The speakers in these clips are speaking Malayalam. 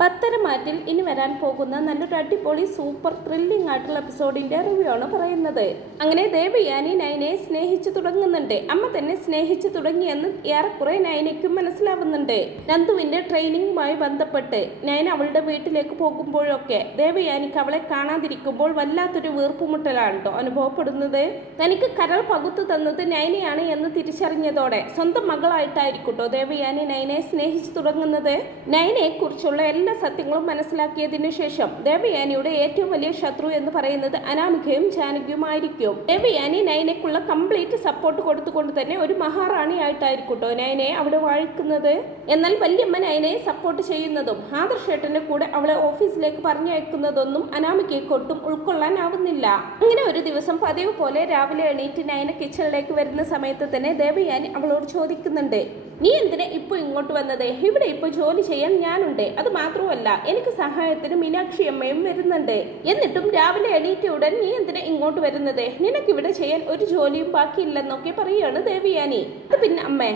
പത്തരമാറ്റിൽ ഇനി വരാൻ പോകുന്ന നല്ലൊരു അടിപൊളി സൂപ്പർ ത്രില്ലിംഗ് ആയിട്ടുള്ള എപ്പിസോഡിന്റെ റിവ്യൂ ആണ് പറയുന്നത്. അങ്ങനെ ദേവയാനി നയനെ സ്നേഹിച്ചു തുടങ്ങുന്നുണ്ട്. അമ്മ തന്നെ സ്നേഹിച്ചു തുടങ്ങിയെന്ന് ഏറെക്കുറെ നയനയ്ക്കും മനസ്സിലാവുന്നുണ്ട്. നന്ദുവിന്റെ ട്രെയിനിങ്ങുമായി ബന്ധപ്പെട്ട് നൈന അവളുടെ വീട്ടിലേക്ക് പോകുമ്പോഴൊക്കെ ദേവയാനിക്ക് അവളെ കാണാതിരിക്കുമ്പോൾ വല്ലാത്തൊരു വീർപ്പുമുട്ടലാണ് അനുഭവപ്പെടുന്നത്. തനിക്ക് കരൾ പകുത്തു തന്നത് നയനയാണ് എന്ന് തിരിച്ചറിഞ്ഞതോടെ സ്വന്തം മകളായിട്ടായിരിക്കും കേട്ടോ ദേവയാനി നയനെ സ്നേഹിച്ചു തുടങ്ങുന്നത്? നയനെ കുറിച്ചുള്ള എല്ലാ സത്യങ്ങളും മനസ്സിലാക്കിയതിനു ശേഷം ദേവയാനിയുടെ ഏറ്റവും വലിയ ശത്രു എന്ന് പറയുന്നത് അനാമികയും ജാനകിയുമായിരിക്കും. ദേവയാനി നയനയ്ക്കുള്ള കംപ്ലീറ്റ് സപ്പോർട്ട് കൊടുത്തുകൊണ്ട് തന്നെ ഒരു മഹാറാണി കേട്ടോ നയനയെ അവിടെ വാഴിക്കുന്നത്. എന്നാൽ വല്യമ്മ നയനയെ സപ്പോർട്ട് ചെയ്യുന്നതും ആദർശേട്ടന്റെ കൂടെ അവളെ ഓഫീസിലേക്ക് പറഞ്ഞയക്കുന്നതൊന്നും അനാമികയ്ക്ക് ഒട്ടും ഉൾക്കൊള്ളാനാവുന്നില്ല. അങ്ങനെ ഒരു ദിവസം പതിവ് പോലെ രാവിലെ എണീറ്റ് നയന കിച്ചണിലേക്ക് വരുന്ന സമയത്ത് തന്നെ ദേവയാനി അവളോട് ചോദിക്കുന്നുണ്ട്. നീ എന്തിനെ ഇപ്പൊ ഇങ്ങോട്ട് വന്നത്? ഇവിടെ ഇപ്പൊ ജോലി ചെയ്യാൻ ഞാനുണ്ട്. അത് മാത്രമല്ല എനിക്ക് സഹായത്തിന് മീനാക്ഷി അമ്മയും വരുന്നുണ്ട്. എന്നിട്ടും രാവിലെ എണീറ്റ ഉടൻ നീ എന്തിനെ ഇങ്ങോട്ട് വരുന്നത്? നിനക്ക് ഇവിടെ ചെയ്യാൻ ഒരു ജോലിയും ബാക്കിയില്ലെന്നൊക്കെ പറയുകയാണ് ദേവിയാനി. അത് പിന്നെ അമ്മേ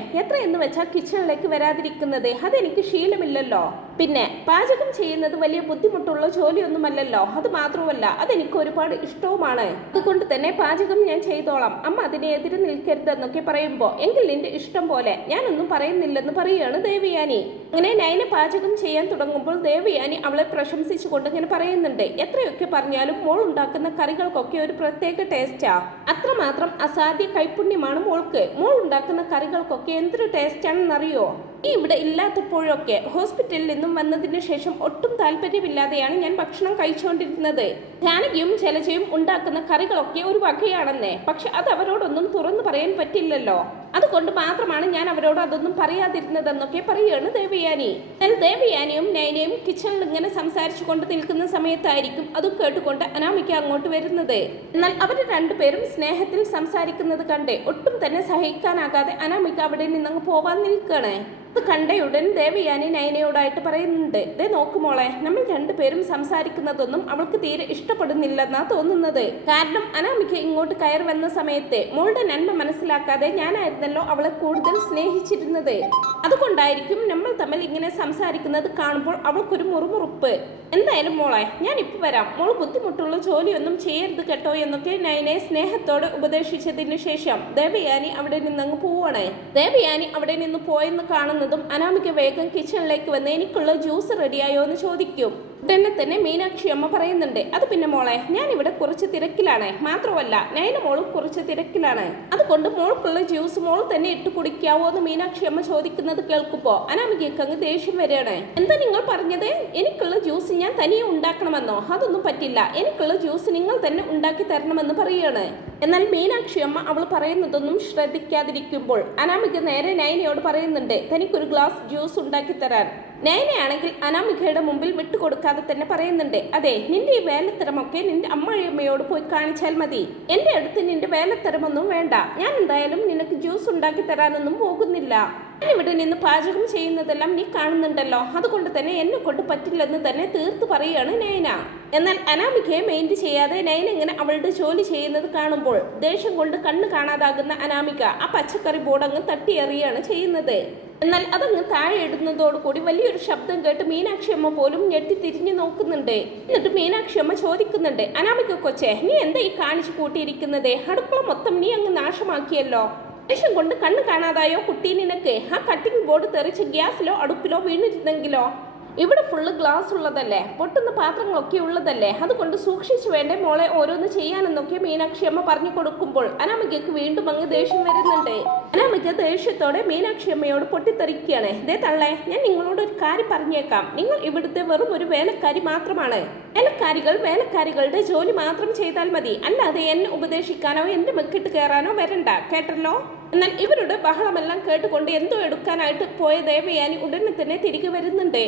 എന്ന് വെച്ചാൽ കിച്ചണിലേക്ക് വരാതിരിക്കുന്നത്? അതെനിക്ക് ശീലമില്ലല്ലോ. പിന്നെ പാചകം ചെയ്യുന്നത് വലിയ ബുദ്ധിമുട്ടുള്ള ജോലിയൊന്നുമല്ലല്ലോ. അത് മാത്രമല്ല അതെനിക്ക് ഒരുപാട് ഇഷ്ടവുമാണ്. അതുകൊണ്ട് തന്നെ പാചകം ഞാൻ ചെയ്തോളാം. അമ്മ അതിനെ എതിരെ നിൽക്കരുതെന്നൊക്കെ പറയുമ്പോൾ എങ്കിൽ നിന്റെ ഇഷ്ടം പോലെ ഞാനൊന്നും പറയുന്നില്ലെന്ന് പറയുകയാണ് ദേവിയാനി. അങ്ങനെ നയന പാചകം ചെയ്യാൻ തുടങ്ങുമ്പോൾ ദേവിയാനി അവളെ പ്രശംസിച്ചുകൊണ്ട് ഇങ്ങനെ പറയുന്നുണ്ട്. എത്രയൊക്കെ പറഞ്ഞാലും മോൾ ഉണ്ടാക്കുന്ന കറികൾക്കൊക്കെ ഒരു പ്രത്യേക ടേസ്റ്റാ അത്രമാത്രം അസാധ്യ കൈപുണ്യമാണ് മോൾക്ക്. മോൾ ഉണ്ടാക്കുന്ന കറികൾക്കൊക്കെ എന്തൊരു ടേസ്റ്റാണെന്നറിയോ ഇവിടെ ഇല്ലാത്തപ്പോഴൊക്കെ ഹോസ്പിറ്റലിൽ നിന്നും വന്നതിന് ശേഷം ഒട്ടും താല്പര്യമില്ലാതെയാണ് ഞാൻ ഭക്ഷണം കഴിച്ചുകൊണ്ടിരുന്നത്. ജാനകിയും ജലജയും ഉണ്ടാക്കുന്ന കറികളൊക്കെ ഒരു വകയാണെന്നേ. പക്ഷെ അത് അവരോടൊന്നും തുറന്നു പറയാൻ പറ്റില്ലല്ലോ. അതുകൊണ്ട് മാത്രമാണ് ഞാൻ അവരോട് അതൊന്നും പറയാതിരുന്നതെന്നൊക്കെ പറയുകയാണ് ദേവയാനി. എന്നാൽ ദേവയാനിയും നൈനയും കിച്ചണിൽ ഇങ്ങനെ സംസാരിച്ചു കൊണ്ട് നിൽക്കുന്ന സമയത്തായിരിക്കും അതും കേട്ടുകൊണ്ട് അനാമിക്ക അങ്ങോട്ട് വരുന്നത്. എന്നാൽ അവർ രണ്ടുപേരും സ്നേഹത്തിൽ സംസാരിക്കുന്നത് കണ്ടേ ഒട്ടും തന്നെ സഹിക്കാനാകാതെ അനാമിക അവിടെ നിന്നങ്ങ് പോവാൻ നിൽക്കണേ അത് കണ്ടയുടൻ ദേവയാനി നയനയോടായിട്ട് പറയുന്നുണ്ട്. ദേ നോക്കുമോളെ നമ്മൾ രണ്ടുപേരും സംസാരിക്കുന്നതൊന്നും അവൾക്ക് തീരെ ഇഷ്ടപ്പെടുന്നില്ലെന്നാ തോന്നുന്നത്. കാരണം അനാമിക ഇങ്ങോട്ട് കയറി വന്ന സമയത്ത് മോളുടെ നന്മ മനസ്സിലാക്കാതെ ഞാനായിരുന്നല്ലോ അവളെ കൂടുതൽ സ്നേഹിച്ചിരുന്നത്. അതുകൊണ്ടായിരിക്കും നമ്മൾ തമ്മിൽ ഇങ്ങനെ സംസാരിക്കുന്നത് കാണുമ്പോൾ അവൾക്കൊരു മുറുമുറുപ്പ്. എന്തായാലും മോളെ ഞാൻ ഇപ്പൊ വരാം. മോൾ ബുദ്ധിമുട്ടുള്ള ജോലിയൊന്നും ചെയ്യരുത് കേട്ടോ എന്നൊക്കെ നയനെ സ്നേഹത്തോടെ ഉപദേശിച്ചതിന് ശേഷം ദേവയാനി അവിടെ നിന്നങ്ങ് പോവാണ്. ദേവയാനി അവിടെ നിന്ന് പോയെന്ന് കാണുന്നതും അനാമിക വേഗം കിച്ചണിലേക്ക് വന്ന് എനിക്കുള്ള ജ്യൂസ് റെഡിയായോ എന്ന് ചോദിക്കും. ഉടനെ തന്നെ മീനാക്ഷി അമ്മ പറയുന്നുണ്ട്. അത് പിന്നെ മോളെ ഞാൻ ഇവിടെ കുറച്ച് തിരക്കിലാണ്. മാത്രമല്ല നയന മോളും കുറച്ച് തിരക്കിലാണ്. അതുകൊണ്ട് മോൾക്കുള്ള ജ്യൂസ് മോൾ തന്നെ ഇട്ട് കുടിക്കാവോ എന്ന് മീനാക്ഷി അമ്മ ചോദിക്കുന്നത് കേൾക്കുമ്പോ അനാമികയ്ക്ക് അങ്ങ് ദേഷ്യം വരികയാണ്. എന്താ നിങ്ങൾ പറഞ്ഞത്? എനിക്കുള്ള ജ്യൂസ് ഞാൻ തനിയെ ഉണ്ടാക്കണമെന്നോ? അതൊന്നും പറ്റില്ല. എനിക്കുള്ള ജ്യൂസ് നിങ്ങൾ തന്നെ ഉണ്ടാക്കി തരണമെന്ന് പറയുകയാണ്. എന്നാൽ മീനാക്ഷി അമ്മ അവൾ പറയുന്നതൊന്നും ശ്രദ്ധിക്കാതിരിക്കുമ്പോൾ അനാമിക നേരെ നയനയോട് പറയുന്നുണ്ട് തനിക്കൊരു ഗ്ലാസ് ജ്യൂസ് ഉണ്ടാക്കി തരാൻ. നയനയാണെങ്കിൽ അനാമികയുടെ മുമ്പിൽ വിട്ടുകൊടുക്കാതെ തന്നെ പറയുന്നുണ്ട് അതെ നിന്റെ ഈ വേലത്തരമൊക്കെ നിന്റെ അമ്മയമ്മയോട് പോയി കാണിച്ചാൽ മതി. എന്റെ അടുത്ത് നിന്റെ വേലത്തരമൊന്നും വേണ്ട. ഞാൻ എന്തായാലും നിനക്ക് ജ്യൂസ് ഉണ്ടാക്കി തരാനൊന്നും പോകുന്നില്ല. ഇവിടെ നിന്ന് പാചകം ചെയ്യുന്നതെല്ലാം നീ കാണുന്നുണ്ടല്ലോ. അതുകൊണ്ട് തന്നെ എന്നെ കൊണ്ട് പറ്റില്ലെന്ന് തന്നെ തീർത്ത് പറയുകയാണ് നയന. എന്നാൽ അനാമികയെ മെയിന്റ് ചെയ്യാതെ നയന ഇങ്ങനെ അവളുടെ ജോലി ചെയ്യുന്നത് കാണുമ്പോൾ ദേഷ്യം കൊണ്ട് കണ്ണ് കാണാതാകുന്ന അനാമിക ആ പച്ചക്കറി ബോർഡ് അങ്ങ് തട്ടിയെറിയാണ് ചെയ്യുന്നത്. എന്നാൽ അതങ്ങ് താഴെ ഇടുന്നതോടുകൂടി വലിയൊരു ശബ്ദം കേട്ട് മീനാക്ഷി അമ്മ പോലും ഞെട്ടി തിരിഞ്ഞു നോക്കുന്നുണ്ട്. എന്നിട്ട് മീനാക്ഷി അമ്മ ചോദിക്കുന്നുണ്ട് അനാമിക കൊച്ചെ നീ എന്താ ഈ കാണിച്ചു കൂട്ടിയിരിക്കുന്നത്? അടുക്കള മൊത്തം നീ അങ്ങ് നാശമാക്കിയല്ലോ. ദേഷ്യം കൊണ്ട് കണ്ണ് കാണാതായോ കുട്ടി നിനക്ക് ആ കട്ടിംഗ് ബോർഡ് തെറിച്ച് ഗ്യാസിലോ അടുപ്പിലോ വീണിരുന്നെങ്കിലോ? ഇവിടെ ഫുള്ള് ഗ്ലാസ് ഉള്ളതല്ലേ? പൊട്ടുന്ന പാത്രങ്ങളൊക്കെ ഉള്ളതല്ലേ? അതുകൊണ്ട് സൂക്ഷിച്ചു വേണ്ടേ മോളെ ഓരോന്ന് ചെയ്യാനെന്നൊക്കെ മീനാക്ഷി അമ്മ പറഞ്ഞു കൊടുക്കുമ്പോൾ. അനാമികയ്ക്ക് വീണ്ടും അങ്ങ് ദേഷ്യം വരുന്നുണ്ട്. അനാമിക ദേഷ്യത്തോടെ മീനാക്ഷി അമ്മയോട് പൊട്ടിത്തെറിക്കുകയാണ്. ഇതേ തള്ളേ ഞാൻ നിങ്ങളോട് ഒരു കാര്യം പറഞ്ഞേക്കാം. നിങ്ങൾ ഇവിടുത്തെ വെറും ഒരു വേലക്കാരി മാത്രമാണ്. വേലക്കാരികൾ വേലക്കാരികളുടെ ജോലി മാത്രം ചെയ്താൽ മതി. അല്ലാതെ എന്നെ ഉപദേശിക്കാനോ എന്റെ മെക്കിട്ട് കയറാനോ വരണ്ട. കേട്ടല്ലോ? എന്നാൽ ഇവരുടെ ബഹളമെല്ലാം കേട്ടുകൊണ്ട് എന്തോ എടുക്കാനായിട്ട് പോയ ദേവയാനി ഉടനെ തന്നെ തിരികെ വരുന്നുണ്ട്.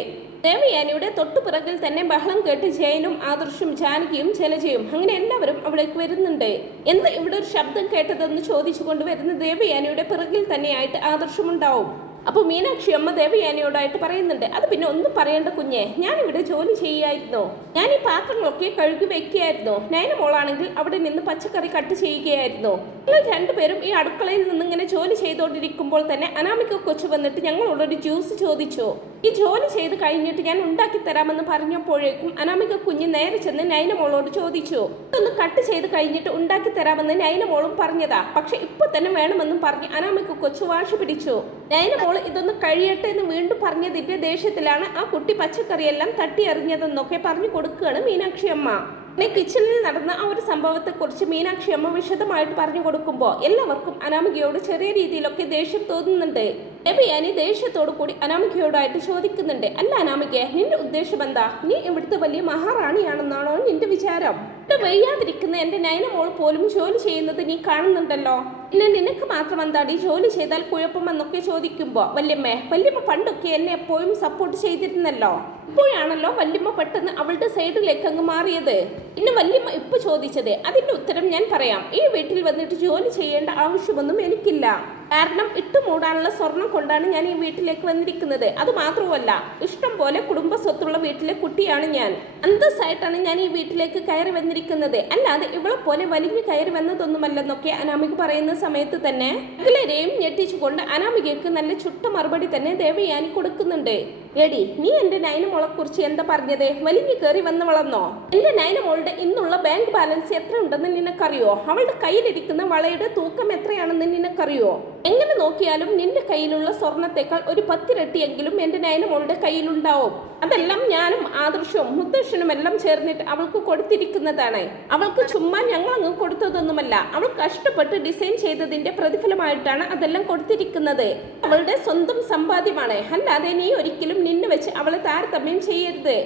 ദേവയാനിയുടെ തൊട്ടുപിറകിൽ തന്നെ ബഹളം കേട്ട് ജയനും ആദർശും ജാനകിയും ജലജയും അങ്ങനെ എല്ലാവരും അവിടേക്ക് വരുന്നുണ്ട്. എന്ത് ഇവിടെ ഒരു ശബ്ദം കേട്ടതെന്ന് ചോദിച്ചുകൊണ്ട് വരുന്ന ദേവയാനിയുടെ പിറകിൽ തന്നെയായിട്ട് ആദർശമുണ്ടാവും. അപ്പോൾ മീനാക്ഷി അമ്മ ദേവയാനിയോടായിട്ട് പറയുന്നുണ്ട്. അത് പിന്നെ ഒന്നും പറയേണ്ട കുഞ്ഞെ ഞാൻ ഇവിടെ ജോലി ചെയ്യായിരുന്നു. ഞാൻ ഈ പാത്രങ്ങളൊക്കെ കഴുകി വെക്കുകയായിരുന്നു നയന മോളാണെങ്കിൽ അവിടെ നിന്ന് പച്ചക്കറി കട്ട് ചെയ്യുകയായിരുന്നു. നിങ്ങൾ രണ്ടുപേരും ഈ അടുക്കളയിൽ നിന്ന് ഇങ്ങനെ ജോലി ചെയ്തുകൊണ്ടിരിക്കുമ്പോൾ തന്നെ അനാമിക കൊച്ചു വന്നിട്ട് ഞങ്ങളോടൊരു ജ്യൂസ് ചോദിച്ചു. ഈ ജോലി ചെയ്ത് കഴിഞ്ഞിട്ട് ഞാൻ ഉണ്ടാക്കി തരാമെന്ന് പറഞ്ഞപ്പോഴേക്കും അനാമിക കുഞ്ഞ് നേരെ ചെന്ന് നൈന മോളോട് ചോദിച്ചു. ഇതൊന്ന് കട്ട് ചെയ്ത് കഴിഞ്ഞിട്ട് ഉണ്ടാക്കി തരാമെന്ന് നൈന മോളും പറഞ്ഞതാ. പക്ഷെ ഇപ്പൊ തന്നെ വേണമെന്നും പറഞ്ഞ് അനാമിക കൊച്ചു വാശി പിടിച്ചു. നൈന ഇതൊന്ന് കഴിയട്ടെ എന്ന് വീണ്ടും പറഞ്ഞതിന്റെ ദേഷ്യത്തിലാണ് ആ കുട്ടി പച്ചക്കറിയെല്ലാം തട്ടി എറിഞ്ഞതെന്നൊക്കെ പറഞ്ഞു കൊടുക്കുകയാണ് മീനാക്ഷി അമ്മ. പിന്നെ കിച്ചണിൽ നടന്ന ആ ഒരു സംഭവത്തെക്കുറിച്ച് മീനാക്ഷി അമ്മ വിശദമായിട്ട് പറഞ്ഞു കൊടുക്കുമ്പോൾ എല്ലാവർക്കും അനാമികയോട് ചെറിയ രീതിയിലൊക്കെ ദേഷ്യം തോന്നുന്നുണ്ട്. എബിയാനി ദേഷ്യത്തോടു കൂടി അനാമികയോടായിട്ട് ചോദിക്കുന്നുണ്ട് അല്ല അനാമിക നിന്റെ ഉദ്ദേശം എന്താ? നീ ഇവിടുത്തെ വലിയ മഹാറാണിയാണെന്നാണോ നിന്റെ വിചാരം? ഇവിടെ വയ്യാതിരിക്കുന്ന എന്റെ നയനമോൾ പോലും ജോലി ചെയ്യുന്നത് നീ കാണുന്നുണ്ടല്ലോ. പിന്നെ നിനക്ക് മാത്രം എന്താടി ജോലി ചെയ്താൽ കുഴപ്പമെന്നൊക്കെ ചോദിക്കുമ്പോൾ വല്യമ്മേ വല്യമ്മ പണ്ടൊക്കെ എന്നെ എപ്പോഴും സപ്പോർട്ട് ചെയ്തിരുന്നല്ലോ? ഇപ്പോഴാണല്ലോ വല്യമ്മ പെട്ടെന്ന് അവളുടെ സൈഡിലേക്ക് അങ്ങ് മാറിയത്? ഇന്ന് വല്യമ്മ ഇപ്പൊ ചോദിച്ചത് അതിന്റെ ഉത്തരം ഞാൻ പറയാം. ഈ വീട്ടിൽ വന്നിട്ട് ജോലി ചെയ്യേണ്ട ആവശ്യമൊന്നും എനിക്കില്ല. കാരണം ഇട്ട് മൂടാനുള്ള സ്വർണം കൊണ്ടാണ് ഞാൻ ഈ വീട്ടിലേക്ക് വന്നിരിക്കുന്നത്. അത് മാത്രവുമല്ല ഇഷ്ടം പോലെ കുടുംബ സ്വത്തുള്ള വീട്ടിലെ കുട്ടിയാണ് ഞാൻ. അന്തസ്സായിട്ടാണ് ഞാൻ ഈ വീട്ടിലേക്ക് കയറി വന്നിരിക്കുന്നത്. അല്ലാതെ ഇവളെ പോലെ വലിഞ്ഞു കയറി വന്നതൊന്നുമല്ലെന്നൊക്കെ അനാമിക പറയുന്ന സമയത്ത് തന്നെ സകലരെയും ഞെട്ടിച്ചുകൊണ്ട് അനാമികയ്ക്ക് നല്ല ചുട്ട മറുപടി തന്നെ ദേവയാനി കൊടുക്കുന്നുണ്ട്. എടി നീ എന്റെ നൈനമോളെ കുറിച്ച് എന്താ പറഞ്ഞത്? വലിഞ്ഞു കയറി വന്ന് വളർന്നോ എന്റെ നൈനമോളുടെ ഇന്നുള്ള ബാങ്ക് ബാലൻസ് എത്ര ഉണ്ടെന്ന് നിനക്കറിയോ? അവളുടെ കയ്യിലിരിക്കുന്ന വളയുടെ തൂക്കം എത്രയാണെന്ന് നിനക്കറിയോ? എങ്ങനെ നോക്കിയാലും നിന്റെ കയ്യിലുള്ള സ്വർണത്തേക്കാൾ ഒരു പത്തിരട്ടിയെങ്കിലും എന്റെ നൈനമോളുടെ കയ്യിലുണ്ടാവും. അതെല്ലാം ഞാനും ആദർശവും മുത്തശ്ശനും എല്ലാം ചേർന്നിട്ട് അവൾക്ക് കൊടുത്തിരിക്കുന്നതാണ്. അവൾക്ക് ചുമ്മാ ഞങ്ങൾ അങ്ങ് കൊടുത്തതൊന്നുമല്ല. അവൾ കഷ്ടപ്പെട്ട് ഡിസൈൻ ചെയ്തതിന്റെ പ്രതിഫലമായിട്ടാണ് അതെല്ലാം കൊടുത്തിരിക്കുന്നത്. അവളുടെ സ്വന്തം സമ്പാദ്യമാണ്. അല്ലാതെ നീ ഒരിക്കലും നിന്നെ വെച്ച് അവളെ താരതമ്യം ചെയ്യരുത്.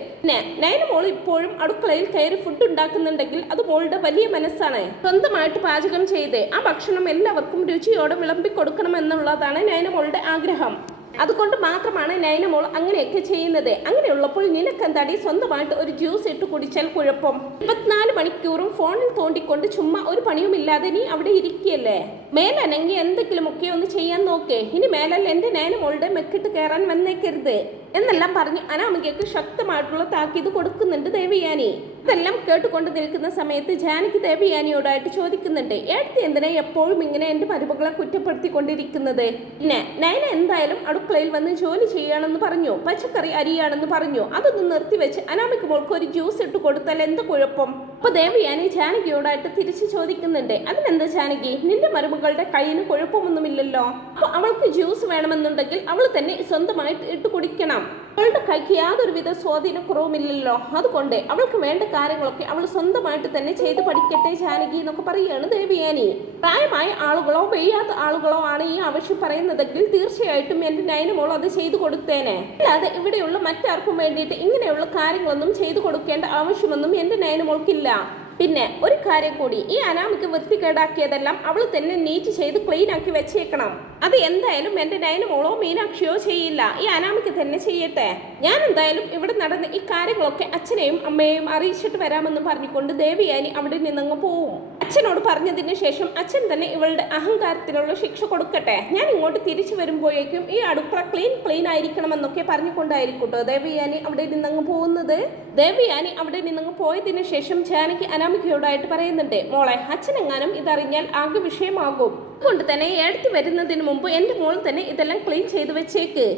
നയന മോൾ ഇപ്പോഴും അടുക്കളയിൽ കയറി ഫുഡ് ഉണ്ടാക്കുന്നുണ്ടെങ്കിൽ അത് മോളുടെ വലിയ മനസ്സാണ്. സ്വന്തമായിട്ട് പാചകം ചെയ്ത് ആ ഭക്ഷണം എല്ലാവർക്കും രുചിയോടെ വിളമ്പി കൊടുക്കണം എന്നുള്ളതാണ് നയന മോളുടെ ആഗ്രഹം. അതുകൊണ്ട് മാത്രമാണ് നൈനമോൾ അങ്ങനെയൊക്കെ ചെയ്യുന്നത്. അങ്ങനെയുള്ളപ്പോൾ നിനക്കെന്താടി? സ്വന്തമായിട്ട് ഒരു ജ്യൂസ് ഇട്ട് കുടിച്ചാൽ കുഴപ്പം. ഇരുപത്തിനാല് മണിക്കൂറും ഫോണിൽ തോണ്ടിക്കൊണ്ട് ചുമ്മാ ഒരു പണിയുമില്ലാതെ നീ അവിടെ ഇരിക്കുകയല്ലേ? മേലനങ്ങി എന്തെങ്കിലുമൊക്കെ ഒന്ന് ചെയ്യാൻ നോക്ക്. ഇനി മേലല്ല എന്റെ നൈനമോളുടെ മെക്കിട്ട് കയറാൻ വന്നേക്കരുത്. എന്നെല്ലാം പറഞ്ഞ് അനാമികയ്ക്ക് ശക്തമായിട്ടുള്ള താക്കീത് കൊടുക്കുന്നുണ്ട് ദേവയാനി. ഇതെല്ലാം കേട്ടുകൊണ്ട് നിൽക്കുന്ന സമയത്ത് ജാനകി ദേവയാനിയോടായിട്ട് ചോദിക്കുന്നുണ്ട് ഏടത്തി എന്തിനാ എപ്പോഴും ഇങ്ങനെ എന്റെ മരുമകളെ കുറ്റപ്പെടുത്തിക്കൊണ്ടിരിക്കുന്നത്? പിന്നെ നയന എന്തായാലും അടുക്കളയിൽ വന്ന് ജോലി ചെയ്യുകയാണെന്ന് പറഞ്ഞു പച്ചക്കറി അരിയാണെന്ന് പറഞ്ഞു. അതൊന്ന് നിർത്തിവെച്ച് അനാമിക്ക് മോൾക്ക് ഒരു ജ്യൂസ് ഇട്ട് കൊടുത്താൽ എന്ത് കുഴപ്പം? അപ്പൊ ദേവയാനി ജാനകിയോടായിട്ട് തിരിച്ചു ചോദിക്കുന്നുണ്ട്. അതിനെന്താ ജാനകി? നിന്റെ മരുമകളുടെ കയ്യിന് കുഴപ്പമൊന്നുമില്ലല്ലോ. അപ്പൊ അവൾക്ക് ജ്യൂസ് വേണമെന്നുണ്ടെങ്കിൽ അവൾ തന്നെ സ്വന്തമായിട്ട് ഇട്ട് കുടിക്കണം. അവളുടെ കൈക്ക് യാതൊരുവിധ സ്വാധീനക്കുറവുമില്ലല്ലോ അതുകൊണ്ട് അവൾക്ക് വേണ്ട കാര്യങ്ങളൊക്കെ അവൾ സ്വന്തമായിട്ട് തന്നെ ചെയ്ത് പഠിക്കട്ടെ ജാനകി എന്നൊക്കെ പറയുകയാണ് ദേവിയാനി. പ്രായമായ ആളുകളോ വയ്യാത്ത ആളുകളോ ആണ് ഈ ആവശ്യം പറയുന്നതെങ്കിൽ തീർച്ചയായിട്ടും എന്റെ നയനമോൾ അത് ചെയ്തു കൊടുത്തേനെ. അല്ലാതെ ഇവിടെയുള്ള മറ്റാർക്കും വേണ്ടിയിട്ട് ഇങ്ങനെയുള്ള കാര്യങ്ങളൊന്നും ചെയ്തു കൊടുക്കേണ്ട ആവശ്യമൊന്നും എന്റെ നയനമോൾക്കില്ല പിന്നെ ഒരു കാര്യം കൂടി ഈ അനാമിക്ക് വൃത്തികേടാക്കിയതെല്ലാം അവൾ തന്നെ നീറ്റ് ചെയ്ത് ക്ലീൻ ആക്കി വെച്ചേക്കണം. അത് എന്തായാലും എന്റെ നയനമോളോ മീനാക്ഷിയോ ചെയ്യില്ല. ഈ അനാമിക്ക് തന്നെ ചെയ്യട്ടെ. ഞാൻ എന്തായാലും ഇവിടെ നടന്ന ഈ കാര്യങ്ങളൊക്കെ അച്ഛനെയും അമ്മയെയും അറിയിച്ചിട്ട് വരാമെന്ന് പറഞ്ഞുകൊണ്ട് ദേവിയാനി അവിടെ നിന്നങ്ങ് പോവും. അച്ഛനോട് പറഞ്ഞതിന് ശേഷം അച്ഛൻ തന്നെ ഇവളുടെ അഹങ്കാരത്തിനുള്ള ശിക്ഷ കൊടുക്കട്ടെ. ഞാൻ ഇങ്ങോട്ട് തിരിച്ചു വരുമ്പോഴേക്കും ഈ അടുക്കള ക്ലീൻ ക്ലീൻ ആയിരിക്കണമെന്നൊക്കെ പറഞ്ഞുകൊണ്ടായിരിക്കട്ടോ ദേവയാനി അവിടെ നിന്നങ്ങ് പോകുന്നത്. ദേവയാനി അവിടെ നിന്നങ്ങ് പോയതിന് ശേഷം ജാനകി അനാമികയോടായിട്ട് പറയുന്നുണ്ട് മോളെ അച്ഛനെങ്ങാനും ഇതറിഞ്ഞാൽ ആകെ വിഷയമാകും. അതുകൊണ്ട് തന്നെ എടുത്തു വരുന്നതിന് മുമ്പ് എന്റെ മോൾ തന്നെ ഇതെല്ലാം ക്ലീൻ ചെയ്ത് വെച്ചേക്ക്.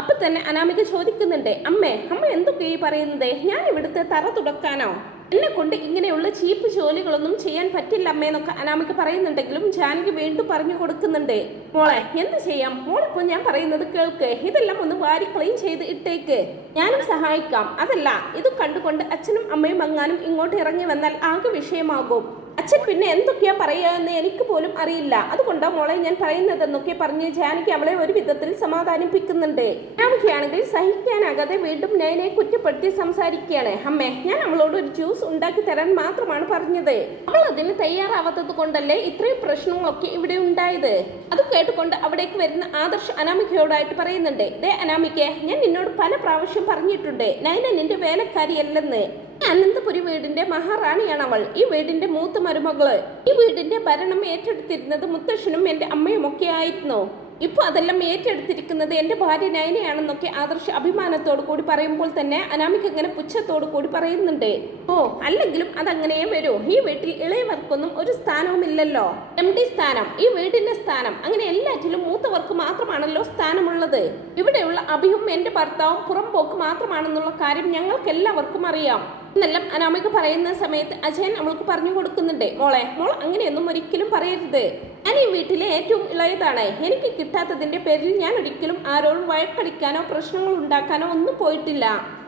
അപ്പൊ തന്നെ അനാമിക ചോദിക്കുന്നുണ്ട് അമ്മേ അമ്മ എന്തൊക്കെ ഈ പറയുന്നത്? ഞാൻ ഇവിടുത്തെ തറ തുടക്കാനോ? എന്നെ കൊണ്ട് ഇങ്ങനെയുള്ള ചീപ്പ് ജോലികളൊന്നും ചെയ്യാൻ പറ്റില്ല അമ്മേന്നൊക്കെ അനാമിക പറയുന്നുണ്ടെങ്കിലും ജാനകി വീണ്ടും പറഞ്ഞു കൊടുക്കുന്നുണ്ട്. മോളെ എന്ത് ചെയ്യാം? മോളിപ്പോ ഞാൻ പറയുന്നത് കേൾക്ക്. ഇതെല്ലാം ഒന്ന് വാരി ക്ലീൻ ചെയ്ത് ഇട്ടേക്ക്. ഞാനും സഹായിക്കാം. അതല്ല ഇത് കണ്ടുകൊണ്ട് അച്ഛനും അമ്മയും അങ്ങാനും ഇങ്ങോട്ട് ഇറങ്ങി വന്നാൽ ആകെ വിഷയമാകും. അച്ഛൻ പിന്നെ എന്തൊക്കെയാ പറയുക എന്ന് എനിക്ക് പോലും അറിയില്ല. അതുകൊണ്ടാ മോളെ ഞാൻ പറയുന്നതെന്നൊക്കെ പറഞ്ഞ് ജാനകി അവളെ ഒരു വിധത്തിൽ സമാധാനിപ്പിക്കുന്നുണ്ട്. ജാനകിയാണെങ്കിൽ സഹിക്കാനാകാതെ വീണ്ടും നയനെ കുറ്റപ്പെടുത്തി സംസാരിക്കുകയാണ്. അമ്മേ ഞാൻ അവളോട് ഒരു ജ്യൂസ് ഉണ്ടാക്കി തരാൻ മാത്രമാണ് പറഞ്ഞത്. അവൾ അതിന് തയ്യാറാവാത്തത് കൊണ്ടല്ലേ ഇത്രയും പ്രശ്നങ്ങളൊക്കെ ഇവിടെ ഉണ്ടായത്? അത് കേട്ടുകൊണ്ട് അവിടേക്ക് വരുന്ന ആദർശ് അനാമികയോടായിട്ട് പറയുന്നുണ്ട്. ദേ അനാമിക്കെ ഞാൻ നിന്നോട് പല പ്രാവശ്യം പറഞ്ഞിട്ടുണ്ട്. നയന നിന്റെ വേലക്കാരിയല്ലെന്ന്. അനന്തപുരി വീടിന്റെ മഹാറാണിയാണ് അവൾ ഈ വീടിന്റെ മൂത്ത മരുമകൾ. ഈ വീടിന്റെ ഭരണം ഏറ്റെടുത്തിരുന്നത് മുത്തശ്ശനും എന്റെ അമ്മയും ഒക്കെ ആയിരുന്നു. ഇപ്പോൾ അതെല്ലാം ഏറ്റെടുത്തിരിക്കുന്നത് എന്റെ ഭാര്യ നയനയാണെന്നൊക്കെ ആദർശ അഭിമാനത്തോടു കൂടി പറയുമ്പോൾ തന്നെ അനാമിക്ക് ഇങ്ങനെ പുച്ഛത്തോടു കൂടി പറയുന്നുണ്ട്. ഓ അല്ലെങ്കിലും അതങ്ങനെ വരൂ. ഈ വീട്ടിൽ ഇളയവർക്കൊന്നും ഒരു സ്ഥാനവുമില്ലല്ലോ. എം ഡി സ്ഥാനം ഈ വീടിന്റെ സ്ഥാനം. അങ്ങനെ എല്ലാറ്റിലും മൂത്തവർക്ക് മാത്രമാണല്ലോ സ്ഥാനമുള്ളത്. ഇവിടെയുള്ള അഭിയും എന്റെ ഭർത്താവും പുറംപോക്ക് മാത്രമാണെന്നുള്ള കാര്യം ഞങ്ങൾക്ക് എല്ലാവർക്കും അറിയാം. എന്നെല്ലാം അനാമിക പറയുന്ന സമയത്ത് അജയൻ അവൾക്ക് പറഞ്ഞു കൊടുക്കുന്നുണ്ട് മോളെ മോൾ അങ്ങനെയൊന്നും ഒരിക്കലും പറയരുത്. ഞാൻ ഈ വീട്ടിലെ ഏറ്റവും ഇളയതാണ്. എനിക്ക് കിട്ടാത്തതിന്റെ പേരിൽ ഞാൻ ഒരിക്കലും ആരോടും വഴക്കടിക്കാനോ പ്രശ്നങ്ങൾ ഉണ്ടാക്കാനോ ഒന്നും പോയിട്ടില്ല.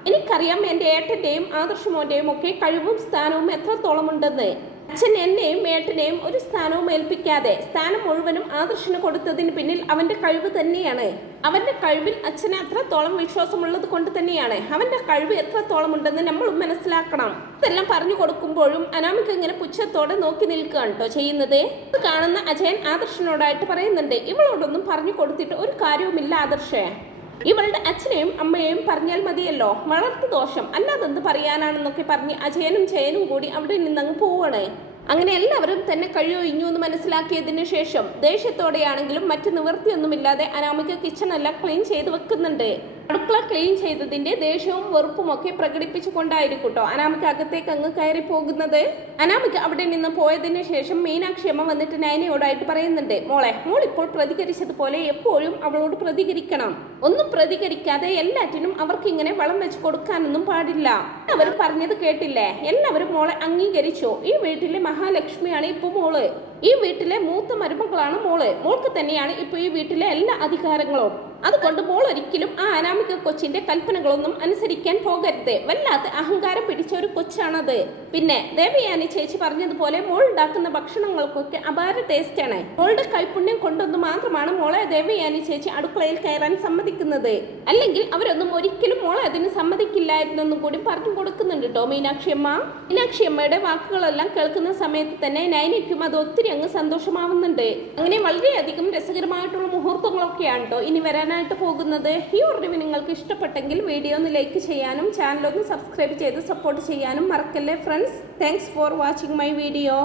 എനിക്കറിയാം എന്റെ ഏട്ടന്റെയും ആദർശമോന്റെയും ഒക്കെ കഴിവും സ്ഥാനവും എത്രത്തോളം ഉണ്ടെന്ന്. അച്ഛൻ എന്നെയും ഏട്ടനെയും ഒരു സ്ഥാനവും ഏൽപ്പിക്കാതെ സ്ഥാനം മുഴുവനും ആദർശന് കൊടുത്തതിന് പിന്നിൽ അവന്റെ കഴിവ് തന്നെയാണ്. അവന്റെ കഴിവിൽ അച്ഛന് അത്രത്തോളം വിശ്വാസമുള്ളത് കൊണ്ട് തന്നെയാണ്. അവന്റെ കഴിവ് എത്രത്തോളം ഉണ്ടെന്ന് നമ്മൾ മനസ്സിലാക്കണം. ഇതെല്ലാം പറഞ്ഞു കൊടുക്കുമ്പോഴും അനാമിക ഇങ്ങനെ പുച്ഛത്തോടെ നോക്കി നിൽക്കുകയാണ് കേട്ടോ ചെയ്യുന്നത്. ഇത് കാണുന്ന അജയൻ ആദർശനോടായിട്ട് പറയുന്നുണ്ട് ഇവളോടൊന്നും പറഞ്ഞു കൊടുത്തിട്ട് ഒരു കാര്യവുമില്ല ആദർശേ. ഇവളുടെ അച്ഛനെയും അമ്മയെയും പറഞ്ഞാൽ മതിയല്ലോ. വളർത്തു ദോഷം. അല്ലാതെന്ത് പറയാനാണെന്നൊക്കെ പറഞ്ഞ് അജയനും ജയനും കൂടി അവിടെ നിന്നങ്ങ് പോവാണ്. അങ്ങനെ എല്ലാവരും തന്നെ കഴിയൊഴിഞ്ഞു എന്ന് മനസ്സിലാക്കിയതിന് ശേഷം ദേഷ്യത്തോടെയാണെങ്കിലും മറ്റു നിവൃത്തിയൊന്നുമില്ലാതെ അനാമിക കിച്ചൺ എല്ലാം ക്ലീൻ ചെയ്ത് വെക്കുന്നുണ്ട്. അടുക്കള ക്ലീൻ ചെയ്തതിന്റെ ദേഷ്യവും വെറുപ്പും ഒക്കെ പ്രകടിപ്പിച്ചുകൊണ്ടായിരിക്കും കേട്ടോ അനാമിക അകത്തേക്ക് അങ്ങ് കയറി പോകുന്നത്. അനാമിക അവിടെ നിന്ന് പോയതിനു ശേഷം മീനാക്ഷി അമ്മ വന്നിട്ട് നയനയോടായിട്ട് പറയുന്നുണ്ട് മോളെ മോൾ ഇപ്പോൾ പ്രതികരിച്ചതുപോലെ എപ്പോഴും അവളോട് പ്രതികരിക്കണം. ഒന്നും പ്രതികരിക്കാതെ എല്ലാറ്റിനും അവർക്ക് ഇങ്ങനെ വളം വെച്ച് കൊടുക്കാനൊന്നും പാടില്ല. അവർ പറഞ്ഞത് കേട്ടില്ലേ? എല്ലാവരും മോളെ അംഗീകരിച്ചു. ഈ വീട്ടിലെ മഹാലക്ഷ്മിയാണ് ഇപ്പൊ മോൾ. ഈ വീട്ടിലെ മൂത്ത മരുമകളാണ് മോൾ. മോൾക്ക് തന്നെയാണ് ഇപ്പൊ ഈ വീട്ടിലെ എല്ലാ അധികാരങ്ങളും. അതുകൊണ്ട് മോൾ ഒരിക്കലും ആ അനാമിക കൊച്ചിന്റെ കൽപ്പനകളൊന്നും അനുസരിക്കാൻ പോകരുത്. വല്ലാത്ത അഹങ്കാരം പിടിച്ച ഒരു കൊച്ചാണത്. പിന്നെ ദേവയാനി ചേച്ചി പറഞ്ഞതുപോലെ മോൾ ഉണ്ടാക്കുന്ന ഭക്ഷണങ്ങൾക്കൊക്കെ അപാര ടേസ്റ്റാണ് മോളുടെ കൈപുണ്യം കൊണ്ടൊന്ന് മാത്രമാണ് മോളെ ദേവയാനി ചേച്ചി അടുക്കളയിൽ കയറാൻ സമ്മതിക്കുന്നത്. അല്ലെങ്കിൽ അവരൊന്നും ഒരിക്കലും മോളെ അതിന് സമ്മതിക്കില്ലായിരുന്നെന്നും കൂടി പറഞ്ഞു കൊടുക്കുന്നുണ്ട് കേട്ടോ മീനാക്ഷിയമ്മ മീനാക്ഷിയമ്മയുടെ വാക്കുകളെല്ലാം കേൾക്കുന്ന സമയത്ത് തന്നെ നൈനയ്ക്കും അത് ഒത്തിരി അങ്ങ് സന്തോഷമാവുന്നുണ്ട്. അങ്ങനെ വളരെയധികം രസകരമായിട്ടുള്ള മുഹൂർത്തങ്ങളൊക്കെയാണ് കേട്ടോ ഇനി വരാനായിട്ട് പോകുന്നത്. ഈ ഒറിവ് നിങ്ങൾക്ക് ഇഷ്ടപ്പെട്ടെങ്കിൽ വീഡിയോ ഒന്ന് ലൈക്ക് ചെയ്യാനും ചാനലൊന്ന് സബ്സ്ക്രൈബ് ചെയ്ത് സപ്പോർട്ട് ചെയ്യാനും മറക്കല്ലേ friends thanks for watching my video